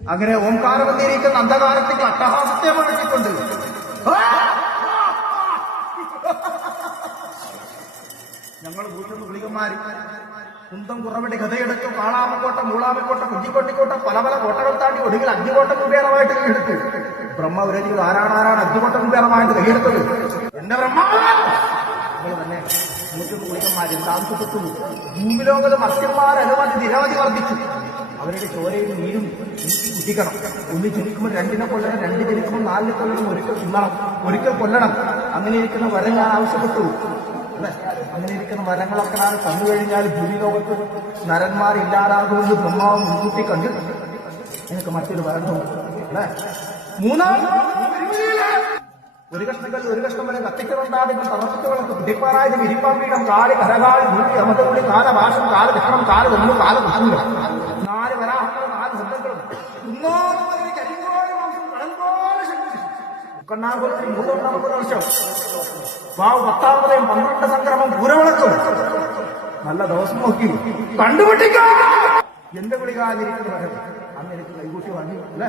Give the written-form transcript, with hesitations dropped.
അങ്ങനെ ഓംകാരവന്നിരിക്കുന്ന അന്ധകാരത്തിന്റെ അട്ടഹാസത്തെ മുഴക്കിക്കൊണ്ട് ഞങ്ങൾ വീട്ടിൽ ഗുളികന്മാര് കുന്തം കുറവടി ഗതയെടുത്തു കാളാമക്കോട്ട മൂളാമക്കോട്ട കുഞ്ഞിക്കൊട്ടിക്കോട്ട പല പല കോട്ടകൾ താണ്ടി ഒടുങ്ങിൽ അഗ്നികോട്ട കുബേരമായിട്ട് കൈയെടുത്തു. ബ്രഹ്മപുരത്തിൽ ആരാണ് അഗ്നികോട്ട കുബേരമായിട്ട് കൈയെടുത്തത്? എന്റെ ബ്രഹ്മ തന്നെ വീട്ടിൽ ഗുളികന്മാര് താമസിപ്പെട്ടു. ഭൂമിലോകത്ത് മത്സ്യന്മാരനുമതി നിരവധി വർദ്ധിച്ചു. അവരുടെ ചോരയിൽ നീരും കുടിക്കണം. ഒന്ന് ചുരുക്കുമ്പോൾ രണ്ടിനെ കൊല്ലണം, രണ്ട് ചുരുക്കുമ്പോൾ നാലിനെ കൊല്ലണം, ഒരിക്കൽ തിന്നണം, ഒരിക്കൽ കൊല്ലണം. അങ്ങനെ ഇരിക്കുന്ന വരം ഞാൻ ആവശ്യപ്പെട്ടു. അല്ലെ, അങ്ങനെ ഇരിക്കുന്ന വരങ്ങളൊക്കെ ഞാൻ തന്നു കഴിഞ്ഞാൽ ഭൂമിലോകത്ത് നരന്മാരില്ലാതാകുമെന്ന് ബ്രഹ്മാവ് മുൻകൂട്ടി കണ്ടു. എനിക്ക് മറ്റൊരു വരം തോന്നും. അല്ലെ, മൂന്നാം ഒരു കഷ്ണങ്ങൾ ഒരു കഷ്ണം വരെ കത്തിക്കുന്നുണ്ടാകും തറപ്പിച്ചുകളൊക്കെ കുട്ടിപ്പാറായത് വിരിപ്പാൻ വീണം കാല് കരകാല് ഭൂമി അമതകൂടി കാല ഭാഷം കാല് ദക്ഷണം കാല് ഒന്നും കാല് കുത്തുക. 4 വരാഹങ്ങളും 4 ശബ്ദങ്ങളും കണ്ണാകുളത്തിൽ 3 വർഷം വാവ് 10-ാമതയും 12 സംക്രമം പൂരവിളക്കും. നല്ല ദിവസം നോക്കി കണ്ടുപിടിക്കാം. എന്റെ ഗുളികാതിരിക്കുന്ന വരം അന്ന് എനിക്ക് കൈകൂട്ടി വാങ്ങി. അല്ലെ,